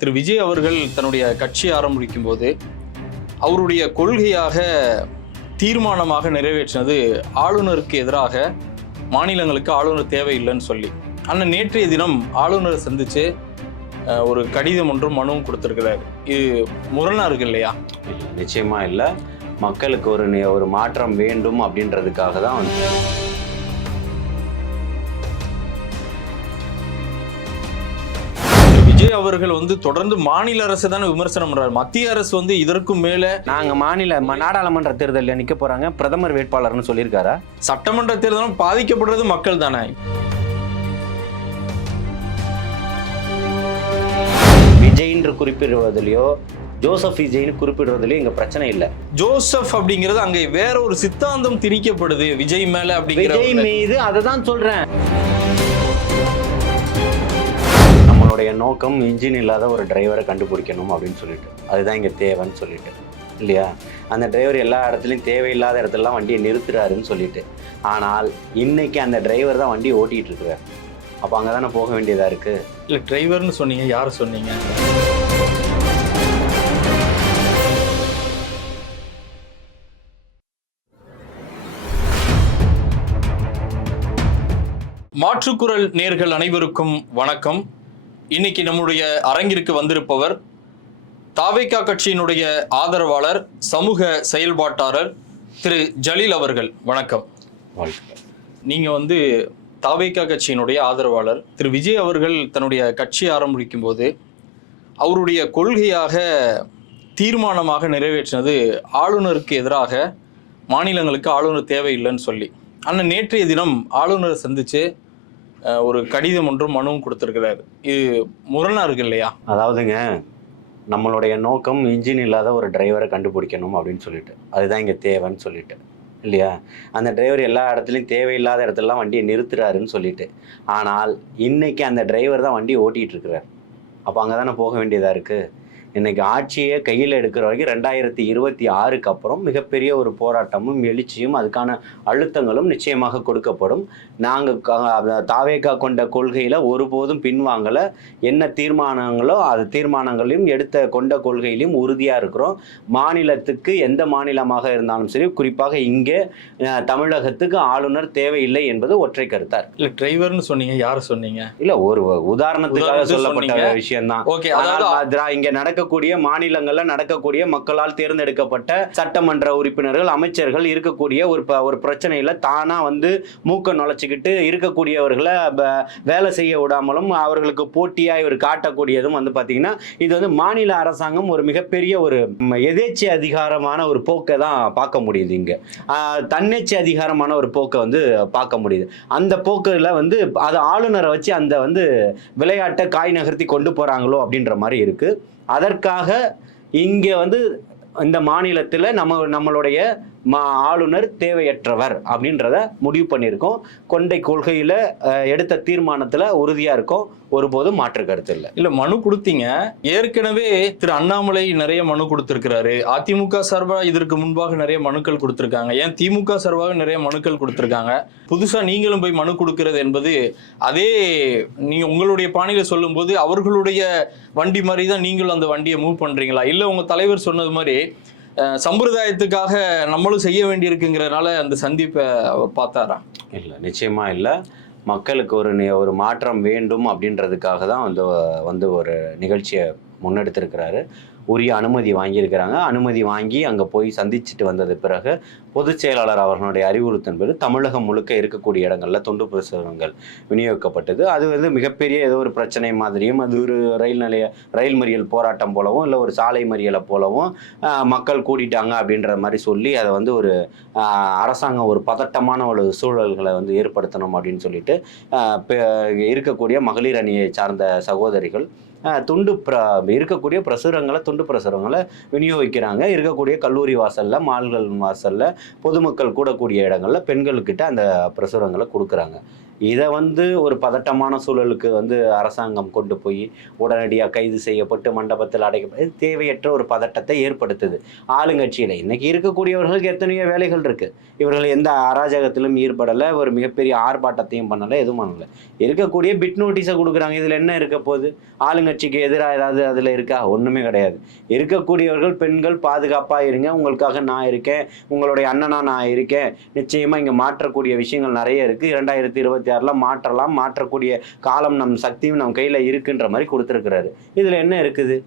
திரு விஜய் அவர்கள் தன்னுடைய கட்சி ஆரம்பிக்கும் போது அவருடைய கொள்கையாக தீர்மானமாக நிறைவேற்றினது ஆளுநருக்கு எதிராக மாநிலங்களுக்கு ஆளுநர் தேவையில்லைன்னு சொல்லி. ஆனால் நேற்றைய தினம் ஆளுநரை சந்திச்சு ஒரு கடிதம் ஒன்றும் மனுவும் கொடுத்துருக்கிறார். இது முரணா இருக்கு இல்லையா? நிச்சயமாக இல்லை. மக்களுக்கு ஒரு ஒரு மாற்றம் வேண்டும் அப்படின்றதுக்காக தான் வந்து விஜய் அவர்கள் வந்து தொடர்ந்து மாநில அரசு தானே விமர்சனம் பண்றாரு. மத்திய அரசு வந்து இதற்கும் மேல நாங்க மாநில நாடாளுமன்ற தேர்தலில் நிக்க போறாங்க. பிரதமர் வேட்பாளர்னு சொல்லியிருக்காரா? சட்டமன்ற தேர்தலும் பாதிக்கப்படுறது மக்கள் தானே. விஜய்ன்று குறிப்பிடுவதிலையோ ஜோசப் விஜய்னு குறிப்பிடுறதுலயோ இங்க பிரச்சனை இல்லை. ஜோசப் அப்படிங்கிறது அங்க வேற ஒரு சித்தாந்தம் திணிக்கப்படுது விஜய் மேல அப்படிங்கிற விஜய் மீது அதை தான் சொல்றேன். நம்மளுடைய நோக்கம் இன்ஜின் இல்லாத ஒரு டிரைவரை கண்டுபிடிக்கணும் அப்படின்னு சொல்லிட்டு. அதுதான் இங்கே தேவைன்னு சொல்லிட்டு. இல்லையா? அந்த டிரைவர் எல்லா இடத்துலையும் தேவையில்லாத இடத்துலலாம் வண்டியை நிறுத்துறாருன்னு சொல்லிட்டு. ஆனால் இன்னைக்கு அந்த டிரைவர் தான் வண்டியை ஓட்டிகிட்டு இருக்கிறார் அப்போ அங்கே தானே போக வேண்டியதாக இருக்குது இல்லை டிரைவர்னு சொன்னீங்க யார் சொன்னீங்க? மாற்றுக்குரல் நேர்கள் அனைவருக்கும் வணக்கம். இன்னைக்கு நம்முடைய அரங்கிற்கு வந்திருப்பவர் தாவேகா கட்சியினுடைய ஆதரவாளர் சமூக செயல்பாட்டாளர் திரு ஜலீல் அவர்கள். வணக்கம். வாழ்க்கை நீங்க வந்து தாவேகா கட்சியினுடைய ஆதரவாளர். திரு விஜய் அவர்கள் தன்னுடைய கட்சி ஆரம்பிக்கும் போது அவருடைய கொள்கையாக தீர்மானமாக நிறைவேற்றினது ஆளுநருக்கு எதிராக மாநிலங்களுக்கு ஆளுநர் தேவையில்லைன்னு சொல்லி. அண்ணன் நேற்றைய தினம் ஆளுநரை சந்திச்சு அஹ், ஒரு கடிதம் ஒன்றும் மனுவும் கொடுத்திருக்கிறாரு. இது முரணா இருக்கு இல்லையா? அதாவதுங்க நம்மளுடைய நோக்கம் இன்ஜின் இல்லாத ஒரு டிரைவரை கண்டுபிடிக்கணும் அப்படின்னு சொல்லிட்டு. அதுதான் இங்கே தேவைன்னு சொல்லிட்டு. இல்லையா? அந்த டிரைவர் எல்லா இடத்துலையும் தேவையில்லாத இடத்துலலாம் வண்டியை நிறுத்துறாருன்னு சொல்லிட்டு. ஆனால் இன்னைக்கு அந்த டிரைவர் தான் வண்டியை ஓட்டிகிட்டு இருக்கிறார். அப்போ அங்கே தானே போக வேண்டியதாக இருக்குது இன்னைக்கு ஆட்சியை கையில் எடுக்கிற வரைக்கும் ரெண்டாயிரத்தி இருபத்தி ஆறுக்கு அப்புறம் மிகப்பெரிய ஒரு போராட்டமும் எழுச்சியும் அதுக்கான அழுத்தங்களும் நிச்சயமாக கொடுக்கப்படும். நாங்கள் தாவேக்கா கொண்ட கொள்கையில் ஒருபோதும் பின்வாங்கலை. என்ன தீர்மானங்களோ அது தீர்மானங்களையும் எடுத்த கொண்ட கொள்கையிலையும் உறுதியாக இருக்கிறோம். மாநிலத்துக்கு எந்த மாநிலமாக இருந்தாலும் சரி குறிப்பாக இங்கே தமிழகத்துக்கு ஆளுநர் தேவையில்லை என்பது ஒற்றை கருத்தார். இல்ல டிரைவர்னு சொன்னீங்க யார் சொன்னீங்க? இல்ல ஒரு உதாரணத்துக்காக உதாரணத்துக்கு சொல்லப்பட்ட அதாவது திரா- இங்க நடக்கக்கூடிய மாநிலங்கள்ல நடக்கக்கூடிய மக்களால் தேர்ந்தெடுக்கப்பட்ட சட்டமன்ற உறுப்பினர்கள் அமைச்சர்கள் இருக்கக்கூடிய ஒரு ப- ஒரு பிரச்சனையில தானா வந்து மூக்க நுழைச்சிக்கிட்டு இருக்கக்கூடியவர்களை வேலை செய்ய விடாமலும் அவர்களுக்கு போட்டியா இவர் காட்டக்கூடியதும் வந்து பாத்தீங்கன்னா இது வந்து மாநில அரசாங்கம் ஒரு மிகப்பெரிய ஒரு எதேச்சி எதேச்சை அதிகாரமான ஒரு போக்கை தான் பார்க்க முடியுது இங்க. தன்னேச்சி அதிகாரமான ஒரு போக்கை வந்து பார்க்க முடியுது. அந்த போக்கில் வந்து அது ஆளுநரை வச்சு அந்த வந்து விளையாட்டை காய் நகர்த்தி கொண்டு போறாங்களோ அப்படின்ற மாதிரி இருக்கு. அதற்காக இங்கே வந்து இந்த மாநிலத்தில் நம்ம நம்மளுடைய மா ஆளுநர் தேவையற்றவர் அப்படின்றத முடிவு பண்ணியிருக்கோம். கொண்டை கொள்கையில் எடுத்த தீர்மானத்தில் உறுதியாக இருக்கோம். ஒருபோதும் மாற்று கருத்து இல்லை. இல்லை மனு கொடுத்தீங்க. ஏற்கனவே திரு அண்ணாமலை நிறைய மனு கொடுத்துருக்கிறாரு. அதிமுக சார்பாக இதற்கு முன்பாக நிறைய மனுக்கள் கொடுத்துருக்காங்க. ஏன் திமுக சார்பாக நிறைய மனுக்கள் கொடுத்துருக்காங்க? புதுசாக நீங்களும் போய் மனு கொடுக்கிறது என்பது அதே நீங்கள் உங்களுடைய பாணியில் சொல்லும்போது அவர்களுடைய வண்டி மாதிரி தான் நீங்களும் அந்த வண்டியை மூவ் பண்ணுறீங்களா இல்லை உங்கள் தலைவர் சொன்னது மாதிரி சம்பிரதாயத்துக்காக நம்மளும் செய்ய வேண்டியிருக்குங்கிறனால அந்த சந்திப்பை பார்த்தாரா? இல்லை நிச்சயமா இல்லை. மக்களுக்கு ஒரு நி- ஒரு மாற்றம் வேண்டும் அப்படின்றதுக்காக தான் வந்து வந்து ஒரு நிகழ்ச்சியை முன்னெடுத்திருக்கிறாரு. உரிய அனுமதி வாங்கியிருக்கிறாங்க. அனுமதி வாங்கி அங்கே போய் சந்திச்சுட்டு வந்தது பிறகு பொதுச் செயலாளர் அவர்களுடைய அறிவுறுத்தின் தமிழகம் முழுக்க இருக்கக்கூடிய இடங்களில் தொண்டு பிரசுரங்கள் விநியோகிக்கப்பட்டது. அது வந்து மிகப்பெரிய ஏதோ ஒரு பிரச்சனை மாதிரியும் அது ஒரு ரயில் நிலைய ரயில் மறியல் போராட்டம் போலவும் இல்லை ஒரு சாலை மறியலை போலவும் மக்கள் கூடிட்டாங்க அப்படின்ற மாதிரி சொல்லி அதை வந்து ஒரு அரசாங்கம் ஒரு பதட்டமான ஒரு சூழல்களை வந்து ஏற்படுத்தணும் அப்படின்னு சொல்லிட்டு இருக்கக்கூடிய மகளிர் அணியை சார்ந்த சகோதரிகள் துண்டு பிர இருக்கக்கூடிய பிரசுரங்களை துண்டு பிரசுரங்களை விநியோகிக்கிறாங்க. இருக்கக்கூடிய கல்லூரி வாசலில் மால்கள் வாசலில் பொதுமக்கள் கூடக்கூடிய இடங்களில் பெண்களுக்கிட்ட அந்த பிரசுரங்களை கொடுக்குறாங்க. இதை வந்து ஒரு பதட்டமான சூழலுக்கு வந்து அரசாங்கம் கொண்டு போய் உடனடியாக கைது செய்யப்பட்டு மண்டபத்தில் அடைக்கப்பட்டு தேவையற்ற ஒரு பதட்டத்தை ஏற்படுத்துது. ஆளுங்கட்சியில் இன்னைக்கு இருக்கக்கூடியவர்களுக்கு எத்தனையோ வேலைகள் இருக்குது இவர்கள் எந்த அராஜகத்திலும் ஈடுபடலை ஒரு மிகப்பெரிய ஆர்ப்பாட்டத்தையும் பண்ணலை எதுவும் பண்ணலை. இருக்கக்கூடிய பிட் நோட்டீஸை கொடுக்குறாங்க. இதில் என்ன இருக்க போகுது? ஆளுங்க ஆளுங்கட்சிக்கு எதிராக ஏதாவது அதில் இருக்கா? ஒன்றுமே கிடையாது. இருக்கக்கூடியவர்கள் பெண்கள் பாதுகாப்பாக இருங்க. உங்களுக்காக நான் இருக்கேன். உங்களுடைய அண்ணனா நான் இருக்கேன். நிச்சயமாக இங்கே மாற்றக்கூடிய விஷயங்கள் நிறைய இருக்குது இரண்டாயிரத்தி இருபத்தி ஆறில் மாற்றலாம். மாற்றக்கூடிய காலம் நம் சக்தியும் நம் கையில் இருக்குன்ற மாதிரி கொடுத்துருக்குறாரு. இதில் என்ன இருக்குது?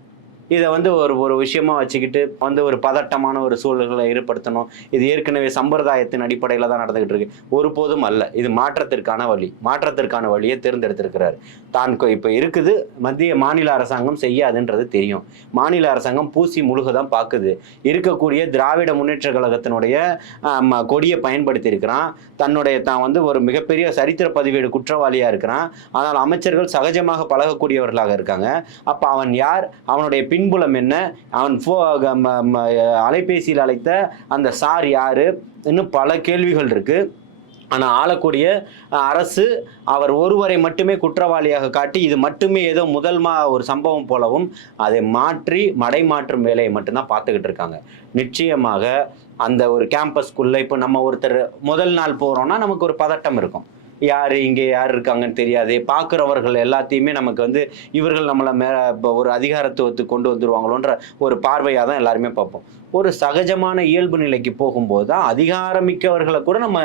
இதை வந்து ஒரு ஒரு விஷயமா வச்சுக்கிட்டு வந்து ஒரு பதட்டமான ஒரு சூழல்களை ஏற்படுத்தணும். இது ஏற்கனவே சம்பிரதாயத்தின் அடிப்படையில் தான் நடந்துகிட்டு இருக்கு. ஒருபோதும் அல்ல. இது மாற்றத்திற்கான வழி. மாற்றத்திற்கான வழியை தேர்ந்தெடுத்திருக்கிறார். தான் இப்போ இருக்குது. மத்திய மாநில அரசாங்கம் செய்யாதுன்றது தெரியும். மாநில அரசாங்கம் பூசி முழுக தான் பார்க்குது. இருக்கக்கூடிய திராவிட முன்னேற்ற கழகத்தினுடைய கொடியை பயன்படுத்தி இருக்கிறான் தன்னுடைய தான் வந்து ஒரு மிகப்பெரிய சரித்திர பதிவேடு குற்றவாளியாக இருக்கிறான். ஆனால் அமைச்சர்கள் சகஜமாக பழகக்கூடியவர்களாக இருக்காங்க. அப்போ அவன் யார்? அவனுடைய பின்புலம் என்ன? அவன் ஃபோ க- ம- ம- அலைபேசியில் அழைத்த அந்த சார் யார்? இன்னும் பல கேள்விகள் இருக்குது ஆனால் ஆளக்கூடிய அரசு அவர் ஒருவரை மட்டுமே குற்றவாளியாக காட்டி இது மட்டுமே ஏதோ முதல்மா ஒரு சம்பவம் போலவும் அதை மாற்றி மடைமாற்றும் வேலையை மட்டும்தான் பார்த்துக்கிட்டு இருக்காங்க. நிச்சயமாக அந்த ஒரு கேம்பஸ்குள்ளே இப்போ நம்ம ஒருத்தர் முதல் நாள் போகிறோம்னா நமக்கு ஒரு பதட்டம் இருக்கும். யார் இங்கே யார் இருக்காங்கன்னு தெரியாது. பார்க்குறவர்கள் எல்லாத்தையுமே நமக்கு வந்து இவர்கள் நம்மளை மே இப்போ ஒரு அதிகாரத்துவத்துக்கு கொண்டு வந்துருவாங்களோன்ற ஒரு பார்வையாக தான் எல்லாருமே பார்ப்போம். ஒரு சகஜமான இயல்பு நிலைக்கு போகும்போது தான் அதிகாரமிக்கவர்களை கூட நம்ம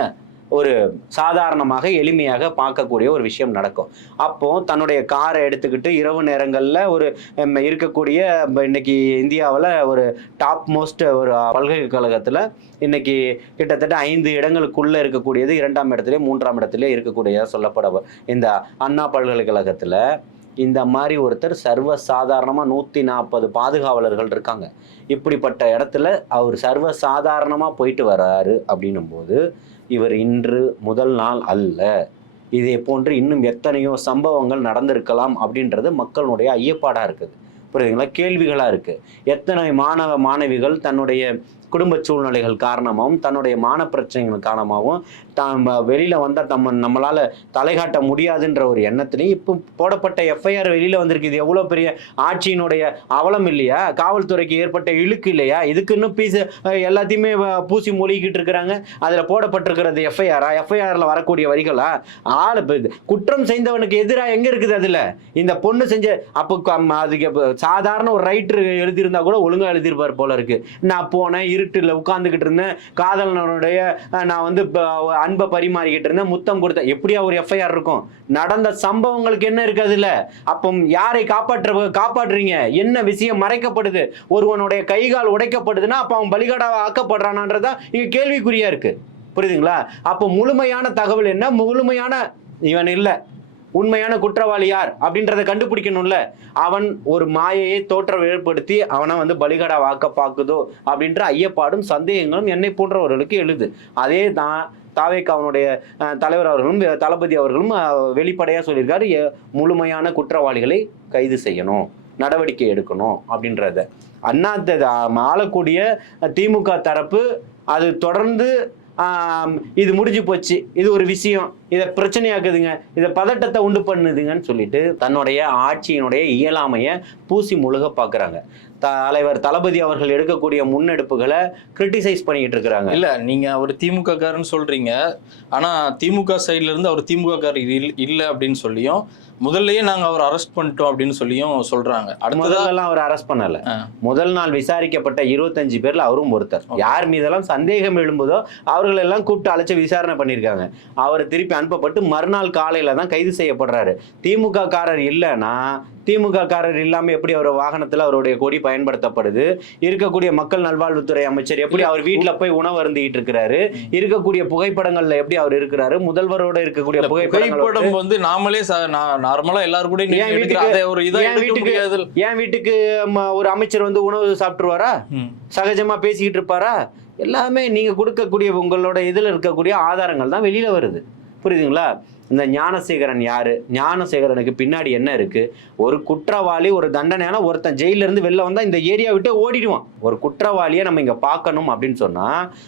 ஒரு சாதாரணமாக எளிமையாக பார்க்கக்கூடிய ஒரு விஷயம் நடக்கும். அப்போ தன்னுடைய காரை எடுத்துக்கிட்டு இரவு நேரங்களில் ஒரு இருக்கக்கூடிய இன்னைக்கு இந்தியாவில் ஒரு டாப் மோஸ்ட் ஒரு பல்கலைக்கழகத்தில் இன்னைக்கு கிட்டத்தட்ட ஐந்து இடங்களுக்குள்ளே இருக்கக்கூடியது இரண்டாம் இடத்துல மூன்றாம் இடத்துலேயே இருக்கக்கூடியதாக சொல்லப்பட இந்த அண்ணா பல்கலைக்கழகத்தில் இந்த மாதிரி ஒருத்தர் சர்வ சாதாரணமாக நூற்றி நாற்பது பாதுகாவலர்கள் இருக்காங்க. இப்படிப்பட்ட இடத்துல அவர் சர்வ சாதாரணமாக போயிட்டு வராரு அப்படின்னும் போது இவர் இன்று முதல் நாள் அல்ல. இதே போன்று இன்னும் எத்தனையோ சம்பவங்கள் நடந்திருக்கலாம் அப்படின்றது மக்களுடைய ஐயப்பாடாக இருக்குது. புரியுதுங்களா? கேள்விகளாக இருக்குது எத்தனை மாணவ மாணவிகள் தன்னுடைய குடும்ப சூழ்நிலைகள் காரணமாகவும் தன்னுடைய மான பிரச்சனைகள் காரணமாகவும் தான் வெளியில் வந்தால் நம்ம நம்மளால் தலைகாட்ட முடியாதுன்ற ஒரு எண்ணத்துலையும் இப்போ போடப்பட்ட எஃப்ஐஆர் வெளியில் வந்திருக்கு. இது எவ்வளோ பெரிய ஆட்சியினுடைய அவலம் இல்லையா? காவல்துறைக்கு ஏற்பட்ட இழுக்கு இல்லையா? இதுக்கு இன்னும் பீஸ் எல்லாத்தையுமே பூசி மொழிகிட்டு இருக்கிறாங்க. அதில் போடப்பட்டிருக்கிறது எஃப்ஐஆரா எஃப்ஐஆரில் வரக்கூடிய வரிகளா? ஆள் குற்றம் செய்தவனுக்கு எதிராக எங்கே இருக்குது அதில்? இந்த பொண்ணு செஞ்ச அப்போ அதுக்கு சாதாரண ஒரு ரைட்டர் எழுதியிருந்தா கூட ஒழுங்காக எழுதியிருப்பார் போல இருக்குது நான் போனேன் இருட்டில் உட்காந்துக்கிட்டு இருந்தேன். காதலனுடைய நான் வந்து அன்பை பரிமாறிக்கிட்டு இருந்தேன். முத்தம் கொடுத்தேன். எப்படியா ஒரு எஃப்ஐஆர் இருக்கும்? நடந்த சம்பவங்களுக்கு என்ன இருக்கு அதுல? அப்போ யாரை காப்பாற்ற காப்பாற்றுறீங்க? என்ன விஷயம் மறைக்கப்படுது? ஒருவனுடைய கைகால் உடைக்கப்படுதுன்னா அப்போ அவன் பலிகடாவை ஆக்கப்படுறானான்றதா இங்கே கேள்விக்குறியா இருக்கு. புரியுதுங்களா? அப்போ முழுமையான தகவல் என்ன? முழுமையான இவன் இல்லை. உண்மையான குற்றவாளி யார் அப்படின்றத கண்டுபிடிக்கணும்ல. அவன் ஒரு மாயையை தோற்றம் ஏற்படுத்தி அவனை வந்து பலிகடா வாக்க பார்க்குதோ அப்படின்ற ஐயப்பாடும் சந்தேகங்களும் என்னை போன்றவர்களுக்கு எழுது. அதே தான் தாவேக்கு அவனுடைய தலைவர் அவர்களும் தளபதி அவர்களும் வெளிப்படையாக சொல்லியிருக்காரு முழுமையான குற்றவாளிகளை கைது செய்யணும் நடவடிக்கை எடுக்கணும் அப்படின்றத. அண்ணா ஆளக்கூடிய திமுக தரப்பு அது தொடர்ந்து இது முடிஞ்சு போச்சு. இது ஒரு விஷயம். இதை பிரச்சனையாக்குதுங்க. இதை பதட்டத்தை உண்டு பண்ணுதுங்கன்னு சொல்லிட்டு தன்னுடைய ஆட்சியினுடைய இயலாமையை பூசி முழுக பார்க்குறாங்க. தலைவர் தளபதி அவர்கள் எடுக்கக்கூடிய முன்னெடுப்புகளை கிரிட்டிசைஸ் பண்ணிக்கிட்டு இருக்கிறாங்க. இல்ல நீங்க அவர் திமுக காரன்னு சொல்றீங்க. ஆனா திமுக சைடுல இருந்து அவர் திமுக காரர் இல்- அப்படின்னு சொல்லியும் முதல்லயே நாங்க அவர் அரெஸ்ட் பண்ணிட்டோம் அப்படின்னு சொல்லியும் சொல்றாங்க. முதல்லலாம் அவர் அரெஸ்ட் பண்ணல. முதல் நாள் விசாரிக்கப்பட்ட இருபத்தஞ்சு பேர்ல அவரும் ஒருத்தர். யார் மீதெல்லாம் சந்தேகம் எழும்போதோ அவர்கள் எல்லாம் கூப்பிட்டு அழைச்சு விசாரணை பண்ணியிருக்காங்க. அவர் திருப்பி அனுப்பப்பட்டு மறுநாள் காலையில தான் கைது செய்யப்படுறாரு. திமுக காரர் இல்லைன்னா திமுக காரர் இல்லாம எப்படி அவர் வாகனத்துல அவருடைய கொடி பயன்படுத்தப்படுது? இருக்கக்கூடிய மக்கள் நல்வாழ்வுத்துறை அமைச்சர் எப்படி அவர் வீட்டுல போய் உணவு அருந்திக்கிட்டு இருக்கிறாரு? இருக்கக்கூடிய புகைப்படங்கள்ல எப்படி அவர் இருக்கிறாரு? முதல்வரோட இருக்கக்கூடிய புகைப்படம் வந்து நாமளே நார்மலா எல்லாரும் கூட என் வீட்டுக்கு- அதை ஒரு இதா என் வீட்டுக்கு- ஒரு அமைச்சர் வந்து உணவு சாப்பிட்டுருவாரா. சகஜமா பேசிக்கிட்டு இருப்பாரா? எல்லாமே நீங்க கொடுக்கக்கூடிய உங்களோட இதுல இருக்கக்கூடிய ஆதாரங்கள் தான் வெளியில வருது. புரியுதுங்களா? இந்த ஞானசேகரன் யாரு? ஞானசேகரனுக்கு பின்னாடி என்ன இருக்கு? ஒரு குற்றவாளி ஒரு தண்டனையான ஒருத்தன் ஜெயில இருந்து வெளில வந்தா இந்த ஏரியா விட்டு ஓடிடுவான். ஒரு குற்றவாளியை நம்ம இங்க பார்க்கணும் அப்படின்னு சொன்னா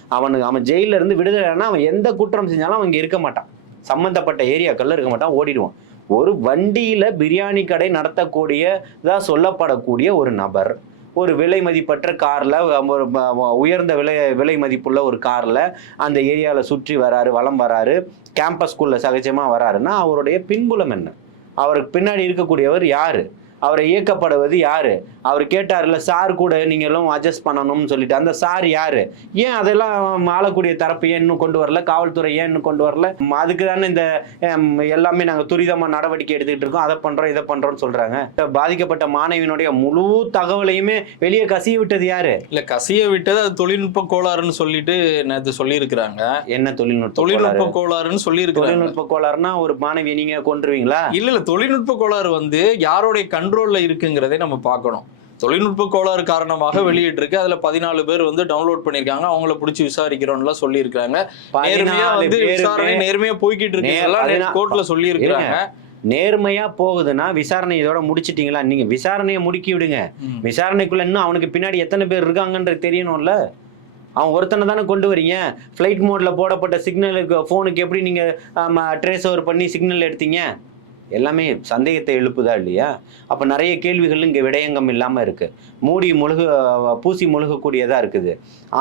அவனுக்கு அவன் ஜெயில இருந்து விடுதலைனா அவன் எந்த குற்றம் செஞ்சாலும் அவன் இங்க இருக்க மாட்டான். சம்பந்தப்பட்ட ஏரியாக்கள்ல இருக்க மாட்டான் ஓடிடுவான். ஒரு வண்டியில பிரியாணி கடை நடத்தக்கூடியதா சொல்லப்படக்கூடிய ஒரு நபர் ஒரு விலை மதிப்பற்ற காரில் ஒரு உயர்ந்த விலை விலை மதிப்புள்ள ஒரு காரில் அந்த ஏரியாவில் சுற்றி வராரு வளம் வராரு கேம்பஸ்குள்ளே சகஜமாக வராருன்னா அவருடைய பின்புலம் என்ன? அவருக்கு பின்னாடி இருக்கக்கூடியவர் யாரு? அவரை இயக்கப்படுவது யாரு? அவர் கேட்டார்ல சார் கூட நீங்க எல்லாம் அட்ஜஸ்ட் பண்ணணும்னு சொல்லிட்டு. அந்த சார் யாரு? ஏன் அதெல்லாம் ஆளக்கூடிய தரப்பு ஏன் இன்னும் கொண்டு வரல? காவல்துறை ஏன் இன்னும் கொண்டு வரல? அதுக்கு தானே இந்த எல்லாமே நாங்க துரிதமா நடவடிக்கை எடுத்துக்கிட்டு இருக்கோம். அதை பண்றோம் இதை பண்றோம்னு சொல்றாங்க. இந்த பாதிக்கப்பட்ட மாணவியினுடைய முழு தகவலையுமே வெளியே கசிய விட்டது யாரு? இல்ல கசிய விட்டது அது தொழில்நுட்ப கோளாறுன்னு சொல்லிட்டு நேத்து சொல்லியிருக்கிறாங்க. என்ன தொழில்நுட்ப தொழில்நுட்ப கோளாறு? கோளாறுன்னு சொல்லியிருக்கிறாங்க. தொழில்நுட்ப கோளாறுனா ஒரு மாணவியை நீங்க கொன்றுவீங்களா? இல்ல இல்ல தொழில்நுட்ப கோளாறு வந்து யாருடைய கண்ட்ரோல்ல இருக்குங்கிறதை நம்ம பார்க்கணும். தொழில்நுட்ப கோளாறு காரணமாக வெளியிட்டிருக்கு. அதுல பதினாலு பேர் வந்து டவுன்லோட் பண்ணிருக்காங்க அவங்கள பிடிச்சி விசாரிக்கிறோம்லாம் சொல்லியிருக்காங்க நேர்மையா வந்து விசாரணை நேர்மையா போய்கிட்டு பதினா- கோர்ட்ல சொல்லி இருக்காங்க நேர்மையா போகுதுன்னா விசாரணை இதோட முடிச்சிட்டீங்களா? நீங்க விசாரணையை முடுக்கி விடுங்க. விசாரணைக்குள்ள இன்னும் அவனுக்கு பின்னாடி எத்தனை பேர் இருக்காங்கன்றது தெரியணும்ல? அவன் ஒருத்தனை தானே கொண்டு வரீங்க? ஃப்ளைட் மோட்ல போடப்பட்ட சிக்னலுக்கு ஃபோனுக்கு எப்படி நீங்க ட்ரேஸ் ஓவர் பண்ணி சிக்னல் எடுத்தீங்க? எல்லாமே சந்தேகத்தை எழுப்புதா இல்லையா? அப்போ நிறைய கேள்விகள் இங்கே விடயங்கம் இல்லாமல் இருக்குது மூடி முழுக பூசி முழுகக்கூடியதாக இருக்குது.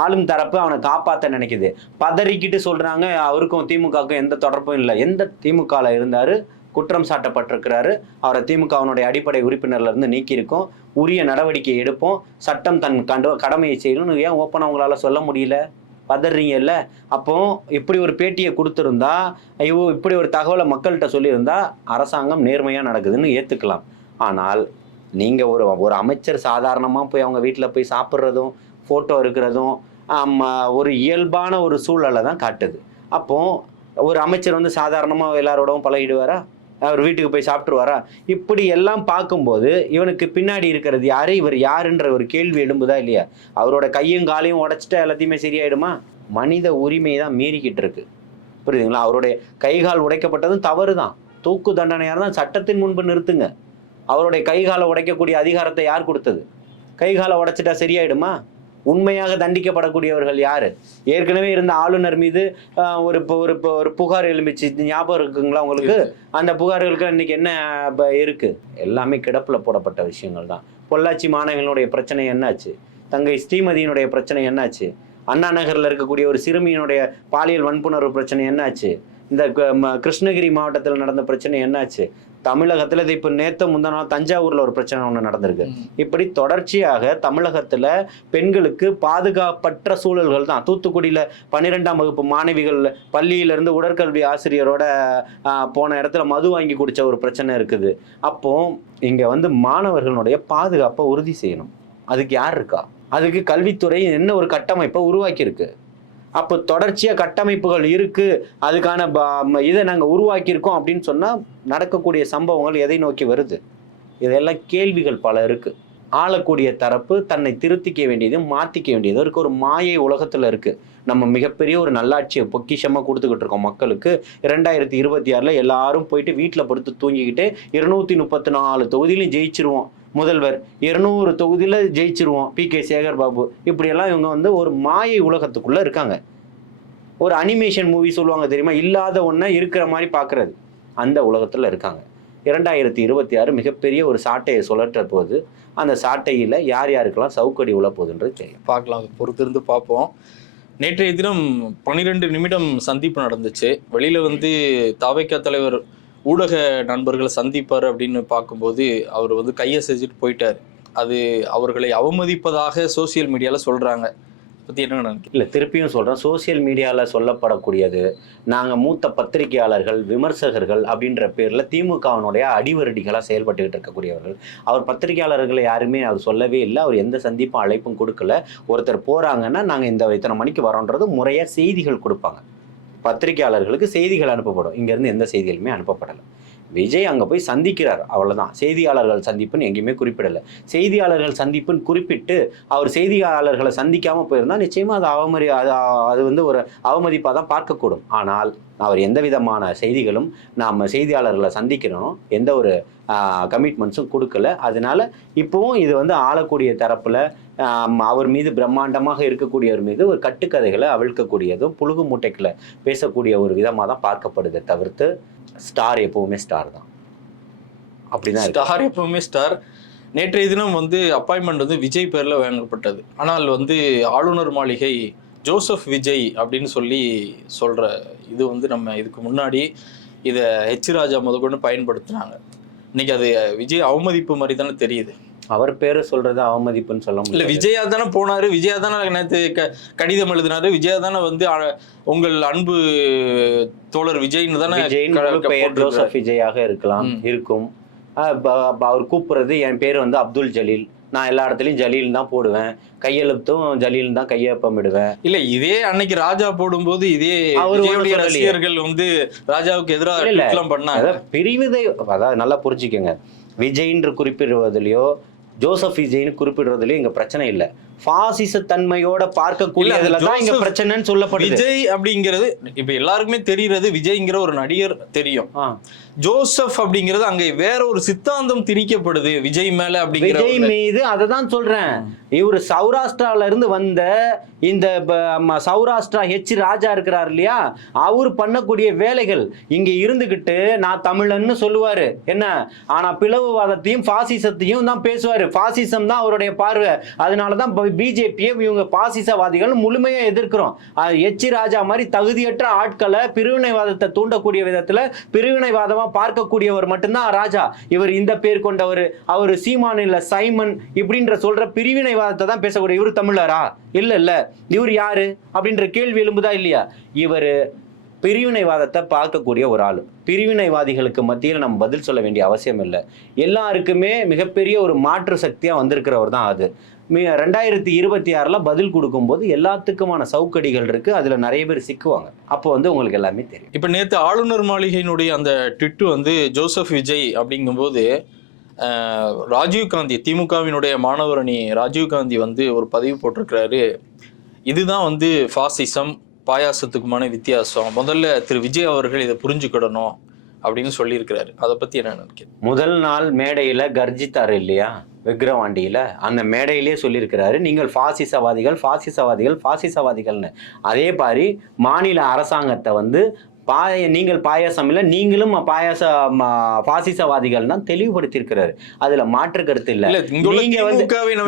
ஆளும் தரப்பு அவனை காப்பாற்ற நினைக்குது. பதறிக்கிட்டு சொல்கிறாங்க அவருக்கும் திமுகவுக்கும் எந்த தொடர்பும் இல்லை. எந்த திமுகவில் இருந்தார்? குற்றம் சாட்டப்பட்டிருக்கிறாரு. அவரை திமுகவினுடைய அடிப்படை உறுப்பினர்லேருந்து நீக்கியிருக்கோம். உரிய நடவடிக்கை எடுப்போம். சட்டம் தன் கண்டு கடமையை செய்யணும்னு ஏன் ஓப்பன் அவங்களால சொல்ல முடியல? பதறீங்கல்ல? அப்போ இப்படி ஒரு பேட்டியை கொடுத்துருந்தா ஐயோ இப்படி ஒரு தகவலை மக்கள்கிட்ட சொல்லியிருந்தா அரசாங்கம் நேர்மையாக நடக்குதுன்னு ஏற்றுக்கலாம் ஆனால் நீங்கள் ஒரு ஒரு அமைச்சர் சாதாரணமாக போய் அவங்க வீட்டில் போய் சாப்பிட்றதும் ஃபோட்டோ இருக்கிறதும் ஒரு இயல்பான ஒரு சூழலை தான் காட்டுது. அப்போது ஒரு அமைச்சர் வந்து சாதாரணமாக எல்லாரோடவும் பழகிடுவாரா? அவர் வீட்டுக்கு போய் சாப்பிட்ருவாரா இப்படி எல்லாம் பார்க்கும்போது இவனுக்கு பின்னாடி இருக்கிறது யாரு? இவர் யாருன்ற ஒரு கேள்வி எழும்புதா இல்லையா? அவரோட கையும் காலையும் உடைச்சிட்டா எல்லாத்தையுமே சரியாயிடுமா? மனித உரிமை தான் மீறிக்கிட்டு இருக்கு. புரியுதுங்களா? அவருடைய கைகால் உடைக்கப்பட்டதும் தவறு தான் தூக்கு தண்டனையாக தான் சட்டத்தின் முன்பு நிறுத்துங்க. அவருடைய கைகாலை உடைக்கக்கூடிய அதிகாரத்தை யார் கொடுத்தது? கைகாலை உடைச்சிட்டா சரியாயிடுமா? உண்மையாக தண்டிக்கப்படக்கூடியவர்கள் யாரு? ஏற்கனவே இருந்த ஆளுநர் மீது ஒரு பு- ஒரு பு- ஒரு புகார் எழும்பிச்சு. ஞாபகம் இருக்குங்களா உங்களுக்கு? அந்த புகார்களுக்கு இன்னைக்கு என்ன இப்ப இருக்கு? எல்லாமே கிடப்புல போடப்பட்ட விஷயங்கள் தான். பொள்ளாச்சி மாணவிகளுடைய பிரச்சனை என்னாச்சு? தங்கை ஸ்ரீமதியினுடைய பிரச்சனை என்னாச்சு? அண்ணா நகர்ல இருக்கக்கூடிய ஒரு சிறுமியினுடைய பாலியல் வன்புணர்வு பிரச்சனை என்னாச்சு? இந்த கிருஷ்ணகிரி மாவட்டத்தில் நடந்த பிரச்சனை என்னாச்சு? தமிழகத்துல இது இப்போ நேத்து முந்தா நாள் தஞ்சாவூர்ல ஒரு பிரச்சனை ஒன்று நடந்திருக்கு. இப்படி தொடர்ச்சியாக தமிழகத்துல பெண்களுக்கு பாதுகாப்பற்ற சூழல்கள் தான். தூத்துக்குடியில பன்னிரெண்டாம் வகுப்பு மாணவிகள் பள்ளியிலிருந்து உடற்கல்வி ஆசிரியரோட போன இடத்துல மது வாங்கி குடிச்ச ஒரு பிரச்சனை இருக்குது. அப்போ இங்க வந்து மாணவர்களுடைய பாதுகாப்பை உறுதி செய்யணும். அதுக்கு யார் இருக்கா? அதுக்கு கல்வித்துறை என்ன ஒரு கட்டமைப்பை உருவாக்கி இருக்கு அப்போ தொடர்ச்சியாக கட்டமைப்புகள் இருக்குது அதுக்கான ப- இதை நாங்கள் உருவாக்கியிருக்கோம் அப்படின்னு சொன்னால் நடக்கக்கூடிய சம்பவங்கள் எதை நோக்கி வருது? இதெல்லாம் கேள்விகள் பல இருக்குது ஆளக்கூடிய தரப்பு தன்னை திருத்திக்க வேண்டியது மாற்றிக்க வேண்டியது இருக்குது ஒரு மாயை உலகத்தில் இருக்குது நம்ம மிகப்பெரிய ஒரு நல்லாட்சியை பொக்கிஷமாக கொடுத்துக்கிட்டு இருக்கோம் மக்களுக்கு. இரண்டாயிரத்தி இருபத்தி ஆறில் எல்லாரும் போயிட்டு வீட்டில் படுத்து தூங்கிக்கிட்டு இருநூற்றி முப்பத்தி நாலு தொகுதியிலையும் ஜெயிச்சிருவோம். முதல்வர். இருநூறு தொகுதியில் ஜெயிச்சிருவோம். பி. கே. சேகர் பாபு இப்படியெல்லாம் இவங்க வந்து ஒரு மாயை உலகத்துக்குள்ளே இருக்காங்க. ஒரு அனிமேஷன் மூவி சொல்லுவாங்க தெரியுமா? இல்லாத ஒன்றை இருக்கிற மாதிரி பார்க்குறது அந்த உலகத்தில் இருக்காங்க. இரண்டாயிரத்தி இருபத்தி ஆறு மிகப்பெரிய ஒரு சாட்டையை சுழற்ற போது அந்த சாட்டையில் யார் யாருக்கெல்லாம் சவுக்கடி உள்ள போகுதுன்றது தெரியும். பார்க்கலாம். பொறுத்திருந்து பார்ப்போம். நேற்றைய தினம் பன்னிரெண்டு நிமிடம் சந்திப்பு நடந்துச்சு. வெளியில் வந்து தாவைக்கா தலைவர் ஊடக நண்பர்களை சந்திப்பார் அப்படின்னு பார்க்கும்போது அவர் வந்து கையை செஞ்சுட்டு போயிட்டார். அது அவர்களை அவமதிப்பதாக சோசியல் மீடியாவில் சொல்கிறாங்க பற்றி என்ன நினைக்கிறீங்க? இல்லை திருப்பியும் சொல்கிறேன் சோசியல் மீடியாவில் சொல்லப்படக்கூடியது நாங்கள் மூத்த பத்திரிகையாளர்கள் விமர்சகர்கள் அப்படின்ற பேரில் திமுகவினுடைய அடிவரடிகளாக செயல்பட்டுக்கிட்டு இருக்கக்கூடியவர்கள். அவர் பத்திரிகையாளர்களை யாருமே அவர் சொல்லவே இல்லை. அவர் எந்த சந்திப்பும் அழைப்பும் கொடுக்கல. ஒருத்தர் போகிறாங்கன்னா நாங்கள் இந்த இத்தனை மணிக்கு வரோன்றது முறையாக செய்திகள் கொடுப்பாங்க. பத்திரிகையாளர்களுக்கு செய்திகள் அனுப்பப்படும். இங்கேருந்து எந்த செய்திகளுமே அனுப்பப்படலை. விஜய் அங்கே போய் சந்திக்கிறார். அவ்வளோதான் செய்தியாளர்கள் சந்திப்புன்னு எங்கேயுமே குறிப்பிடலை. செய்தியாளர்கள் சந்திப்புன்னு குறிப்பிட்டு அவர் செய்தியாளர்களை சந்திக்காமல் போயிருந்தால் நிச்சயமாக அது அவமதி அது அது வந்து ஒரு அவமதிப்பாக தான் பார்க்கக்கூடும். ஆனால் அவர் எந்த விதமான செய்திகளும் நாம் செய்தியாளர்களை சந்திக்கிறோம் எந்த ஒரு கமிட்மெண்ட்ஸும் கொடுக்கல. அதனால இப்போவும் இது வந்து ஆளக்கூடிய தரப்பில் அவர் மீது பிரம்மாண்டமாக இருக்கக்கூடியவர் மீது ஒரு கட்டுக்கதைகளை அவிழ்க்கக்கூடியதும் புழுகு மூட்டைகளை பேசக்கூடிய ஒரு விதமாக தான் பார்க்கப்படுது தவிர்த்து ஸ்டார் எப்பவுமே ஸ்டார் தான். அப்படிதான் ஸ்டார் எப்பவுமே ஸ்டார் நேற்றைய தினம் வந்து அப்பாயின்மெண்ட் வந்து விஜய் பேரில் வழங்கப்பட்டது. ஆனால் வந்து ஆளுநர் மாளிகை ஜோசப் விஜய் அப்படின்னு சொல்லி சொல்ற இது வந்து நம்ம இதுக்கு முன்னாடி இதை ஹெச் ராஜா முதற்கொண்டு பயன்படுத்தினாங்க. இன்னைக்கு அது விஜய் அவமதிப்பு மாதிரி தானே தெரியுது. அவர் பேரை சொல்றது அவமதிப்புன்னு சொல்ல இல்ல முடியல விஜயா தானே போனாரு விஜயா தானே நேற்று க- கடிதம் எழுதினாரு விஜயா தானே வந்து உங்கள் அன்பு தோழர் விஜய்னு தானே பெயர். ஜோசப் விஜயாக இருக்கலாம். இருக்கும். அவர் கூப்பிடுறது என் பேர் வந்து அப்துல் ஜலீல். நான் எல்லா இடத்துலயும் ஜலீல் தான் போடுவேன். கையெழுத்தும் ஜலீல் தான் கையொப்பமிடுவேன். இல்ல இதே அன்னைக்கு ராஜா போடும்போது இதே அவரு ஒண்ணும் விஜயுடைய சொல்லலையே. ரசிகர்கள் வந்து ராஜாவுக்கு எதிராக பண்ணாங்க. பிரிவிதை அதாவது நல்லா புரிஞ்சுக்கோங்க. விஜய்ன்ற குறிப்பிடுவதிலையோ ஜோசப் விஜய்னு குறிப்பிடுறதுலயும் இங்க பிரச்சனை இல்ல. பாசிச தன்மையோட பார்க்கக்கூடியதுல தான் இங்க ஜோசப் பிரச்சனைன்னு சொல்லப்படுது. விஜய் அப்படிங்கிறது இப்ப எல்லாருக்குமே தெரிகிறது விஜய்ங்கிற ஒரு நடிகர் தெரியும். ஆ. ஜோசப் அப்படிங்கிறது அங்க வேற ஒரு சித்தாந்தம் திணிக்கப்படுது விஜய் மேல அப்படிங்கிற விஜய் மீது அதை தான் சொல்றேன். இவர் சௌராஷ்டிரால இருந்து வந்த இந்த ப- ம- சௌராஷ்டிரா ஹெச் ராஜா இருக்கிறார் இல்லையா? அவர் பண்ணக்கூடிய வேலைகள் இங்கே இருந்துக்கிட்டு நான் தமிழன்னு சொல்லுவார். என்ன? ஆனால் பிளவுவாதத்தையும் பாசிசத்தையும் தான் பேசுவார். பாசிசம் தான் அவருடைய பார்வை. அதனால தான் பிஜேபியை இவங்க பாசிசவாதிகள் முழுமையாக எதிர்க்கிறோம். ஹெச் ராஜா மாதிரி தகுதியற்ற ஆட்களை பிரிவினைவாதத்தை தூண்டக்கூடிய விதத்தில் பிரிவினைவாதமாக பார்க்கக்கூடியவர் மட்டும்தான் ராஜா. இவர் இந்த பேர் கொண்டவர். அவர் சீமான் சைமன் இப்படின்ற சொல்கிற பிரிவினைவாதத்தை தான் பேசக்கூடிய இவர் தமிழரா? இல்லை இல்லை. இவர் யாரு அப்படின்ற கேள்வி எழும்புதா இல்லையா? இவர் பிரிவினைவாதத்தை பார்க்கக்கூடிய ஒரு ஆள். பிரிவினைவாதிகளுக்கு மத்தியில் நம்ம பதில் சொல்ல வேண்டிய அவசியம் இல்லை. எல்லாருக்குமே மிகப்பெரிய ஒரு மாற்று சக்தியாக வந்திருக்கிறவர் தான் அது. மி- ரெண்டாயிரத்தி இருபத்தி ஆறில் பதில் கொடுக்கும்போது எல்லாத்துக்குமான சவுக்கடிகள் இருக்குது அதில் நிறைய பேர் சிக்குவாங்க. அப்போ வந்து உங்களுக்கு எல்லாமே தெரியும். இப்போ நேற்று ஆளுநர் மாளிகையினுடைய அந்த ட்விட்டு வந்து ஜோசப் விஜய் அப்படிங்கும்போது ராஜீவ்காந்தி ராஜீவ் காந்தி திமுகவினுடைய மாணவர் அணி ராஜீவ் காந்தி வந்து ஒரு பதிவு போட்டிருக்கிறாரு. இதுதான் வந்து ஃபாசிசம் பாயாசத்துக்குமான வித்தியாசம். முதல்ல திரு விஜய் அவர்கள் இதை புரிஞ்சுக்கிடணும் அப்படின்னு சொல்லியிருக்கிறாரு. அதை பத்தி என்ன நினைக்கிறேன் முதல் நாள் மேடையில கர்ஜித்தாரு இல்லையா? விக்ரவாண்டியில் அந்த மேடையிலே சொல்லியிருக்கிறாரு நீங்கள் பாசிசவாதிகள் பாசிசவாதிகள் பாசிசவாதிகள்னு அதே மாதிரி மாநில அரசாங்கத்தை வந்து பாய நீங்கள் பாயாசம் இல்லை நீங்களும் பாயாச பாசிசவாதிகள் தான் தெளிவுபடுத்தியிருக்கிறாரு. அதுல மாற்று கருத்து இல்ல. நீங்க வந்து-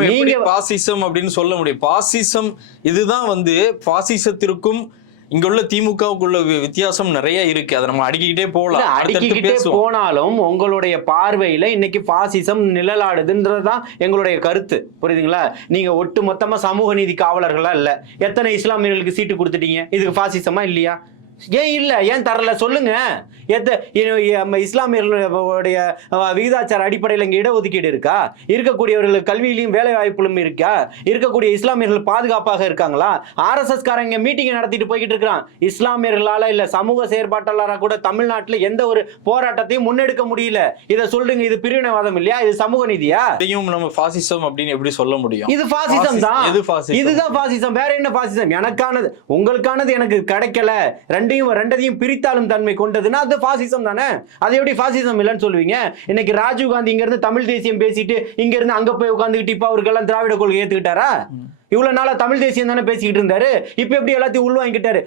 நீங்க- பாசிசம் அப்படின்னு சொல்ல முடியும். பாசிசம் இதுதான் வந்து பாசிசத்திற்கும் இங்க உள்ள திமுகவுக்குள்ள வித்தியாசம் நிறைய இருக்கு. அதை நம்ம அடிக்கிட்டே போகலாம் பேசுவோம். போனாலும் உங்களுடைய பார்வையில இன்னைக்கு பாசிசம் நிழலாடுதுன்றதுதான் எங்களுடைய கருத்து. புரியுதுங்களா? நீங்க ஒட்டு மொத்தமா சமூக நீதி காவலர்களா இல்ல எத்தனை இஸ்லாமியர்களுக்கு சீட்டு கொடுத்துட்டீங்க? இதுக்கு பாசிசமா இல்லையா? ஏன் இல்லை ஏன் தரல? சொல்லுங்க. எத்த இஸ்லாமியர்களுடைய விகிதாச்சார அடிப்படையில் இங்க இடஒதுக்கீடு இருக்கா? இருக்கக்கூடியவர்களுக்கு கல்வியிலையும் வேலை வாய்ப்பிலும் இருக்கா? இருக்கக்கூடிய இஸ்லாமியர்கள் பாதுகாப்பாக இருக்காங்களா? ஆர்எஸ்எஸ் காரங்க மீட்டிங் நடத்திட்டு போய்கிட்டு இருக்கிறான். இஸ்லாமியர்களால இல்ல சமூக செயற்பாட்டாளராக கூட தமிழ்நாட்டுல எந்த ஒரு போராட்டத்தையும் முன்னெடுக்க முடியல. இதை சொல்லுங்க இது பிரிவினைவாதம் இல்லையா? இது சமூக நீதியா? இதையும் நம்ம பாசிசம் அப்படின்னு எப்படி சொல்ல முடியும்? இது பாசிசம் தான். இதுதான் பாசிசம் வேற என்ன பாசிசம் எனக்கானது உங்களுக்கானது எனக்கு கிடைக்கல. ரெண்டையும் ரெண்டதையும் பிரித்தாளும் தன்மை கொண்டதுன்னா அது பாசிசம் தானே? அது எப்படி பாசிசம் இல்லைன்னு சொல்லுவீங்க? இன்னைக்கு ராஜீவ் காந்தி இங்க இருந்து தமிழ் தேசியம் பேசிட்டு இங்க இருந்து அங்க போய் உட்காந்துக்கிட்டு இப்ப அவருக்கெல்லாம் திராவிட கொள்கை ஏத்துக்கிட்டாரா? இவ்வளவு நாளா தமிழ் தேசியம் தானே பேசிக்கிட்டு இருந்தாரு. இப்ப எப்படி எல்லாத்தையும் உள்வாங்கிட்டாரு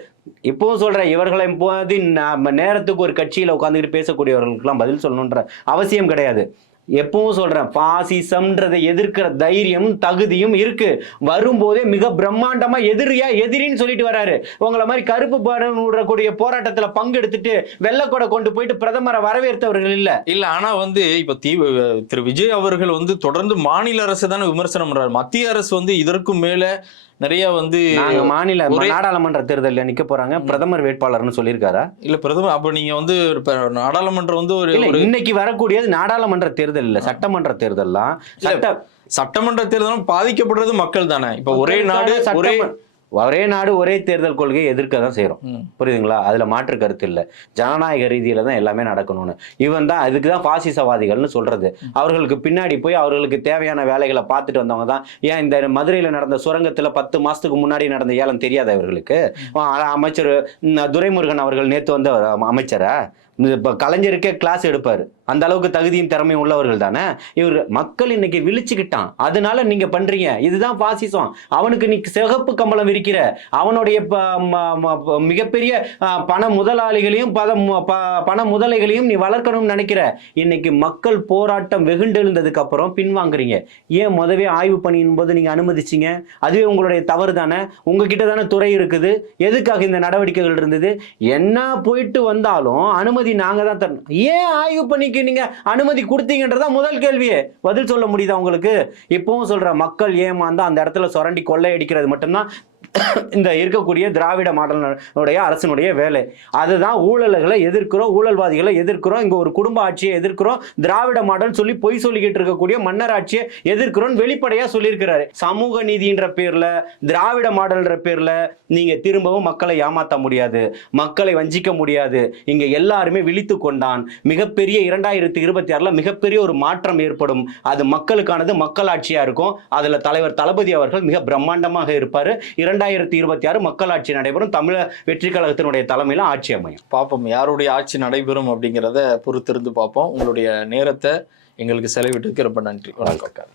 இப்பவும் சொல்றேன் இவர்களை போது நம்ம நேரத்துக்கு ஒரு கட்சியில உட்காந்துக்கிட்டு பேசக்கூடியவர்களுக்கெல்லாம் பதில் சொல்லணுன்ற அவசியம் கிடையாது. எப்பவும் சொல்றேன் பாசிசம்ன்றதை எதிர்க்கிற தைரியம் தகுதியும் இருக்கு. வரும்போதே மிக பிரம்மாண்டமா எதிரியா எதிரின்னு சொல்லிட்டு வராரு. உங்களை மாதிரி கருப்பு படம் விடக்கூடிய போராட்டத்துல பங்கெடுத்துட்டு வெள்ளக்கொடை கொண்டு போயிட்டு பிரதமரை வரவேற்றவர்கள் இல்ல. இல்ல ஆனா வந்து இப்ப தீ திரு விஜய் அவர்கள் வந்து தொடர்ந்து மாநில அரசு தானே விமர்சனம் பண்றாரு. மத்திய அரசு வந்து இதற்கும் மேல நிறைய வந்து மாநில நாடாளுமன்ற தேர்தலில் நிக்க போறாங்க. பிரதமர் வேட்பாளர்னு சொல்லியிருக்காரா? இல்ல பிரதமர் அப்ப நீங்க வந்து நாடாளுமன்றம் வந்து ஒரு இன்னைக்கு வரக்கூடியது நாடாளுமன்ற தேர்தல் இல்ல சட்டமன்ற தேர்தல்லாம். இல்ல, சட்ட சட்டமன்ற தேர்தலும் பாதிக்கப்படுறது மக்கள் தானே. இப்ப ஒரே நாடு ஒரே ஒரே நாடு ஒரே தேர்தல் கொள்கையை எதிர்க்க தான் செய்யறோம் ம். புரியுதுங்களா? அதுல மாற்று கருத்து இல்ல. ஜனநாயக ரீதியில தான் எல்லாமே நடக்கணும்னு. இவன் தான் அதுக்கு தான் பாசிசவாதிகள்னு சொல்றது. அவர்களுக்கு பின்னாடி போய் அவர்களுக்கு தேவையான வேலைகளை பார்த்துட்டு வந்தவங்க தான். ஏன் இந்த மதுரையில நடந்த சுரங்கத்துல பத்து மாசத்துக்கு முன்னாடி நடந்த ஏலம் தெரியாத இவர்களுக்கு ஆ, அமைச்சர் துரைமுருகன் அவர்கள் நேத்து வந்த அமைச்சரா? இப்போ கலைஞருக்கே கிளாஸ் எடுப்பார். அந்த அளவுக்கு தகுதியும் திறமையும் உள்ளவர்கள் தானே? இவர் மக்கள் இன்னைக்கு விழிச்சுக்கிட்டான். அதனால நீங்க பண்றீங்க. இதுதான் பாசிசம் அவனுக்கு நீ சிகப்பு கம்பளம் விரிக்கிற. அவனுடைய ப- ம- ம- மிகப்பெரிய பண முதலாளிகளையும் பத ப- பண முதலைகளையும் நீ வளர்க்கணும்னு நினைக்கிற. இன்னைக்கு மக்கள் போராட்டம் வெகுண்டெழுந்ததுக்கு அப்புறம் பின்வாங்குறீங்க. ஏன் முதவே ஆய்வு பணியின் போது நீங்க அனுமதிச்சீங்க? அதுவே உங்களுடைய தவறு தானே? உங்ககிட்ட தானே துறை இருக்குது. எதுக்காக இந்த நடவடிக்கைகள் இருந்தது? என்ன போயிட்டு வந்தாலும் அனுமதி அனுமதி நாங்க தான் தரணும். ஏன் ஆய்வு பண்ணிக்கு நீங்க அனுமதி கொடுத்தீங்கன்றதா முதல் கேள்வியே. பதில் சொல்ல முடியுதா உங்களுக்கு? இப்பவும் சொல்ற மக்கள் ஏமாந்தா அந்த இடத்துல சுரண்டி கொள்ளையடிக்கிறது மட்டும்தான் இந்த இருக்கக்கூடிய திராவிட மாடலுடைய அரசனுடைய வேலை. அதுதான் ஊழல்களை எதிர்க்கிறோம் ஊழல்வாதிகளை எதிர்க்கிறோம் இங்க ஒரு குடும்ப ஆட்சியை எதிர்க்கிறோம் திராவிட மாடல் சொல்லி பொய் சொல்லிக்கிட்டு இருக்கக்கூடிய மன்னர் ஆட்சியை எதிர்க்கிறோம் வெளிப்படையா சொல்லியிருக்கிறாரு. சமூக நீதின்ற பேர்ல திராவிட மாடல்ன்ற பேர்ல நீங்க திரும்பவும் மக்களை ஏமாத்த முடியாது மக்களை வஞ்சிக்க முடியாது. இங்க எல்லாருமே விழித்து கொண்டான். மிகப்பெரிய இரண்டாயிரத்தி இருபத்தி ஆறுல மிகப்பெரிய ஒரு மாற்றம் ஏற்படும். அது மக்களுக்கானது மக்களாட்சியா இருக்கும். அதுல தலைவர் தளபதி அவர்கள் மிக பிரம்மாண்டமாக இருப்பாரு. இரண்டாயிரத்தி இருபத்தி ஆறு மக்களாட்சி நடைபெறும் தமிழக வெற்றி கழகத்தினுடைய தலைமையில ஆட்சி அமையும். பார்ப்போம் யாருடைய ஆட்சி நடைபெறும் அப்படிங்கிறத பொறுத்திருந்து பார்ப்போம் உங்களுடைய நேரத்தை எங்களுக்கு செலவிட்டதுக்கு ரொம்ப நன்றி. வணக்கம்.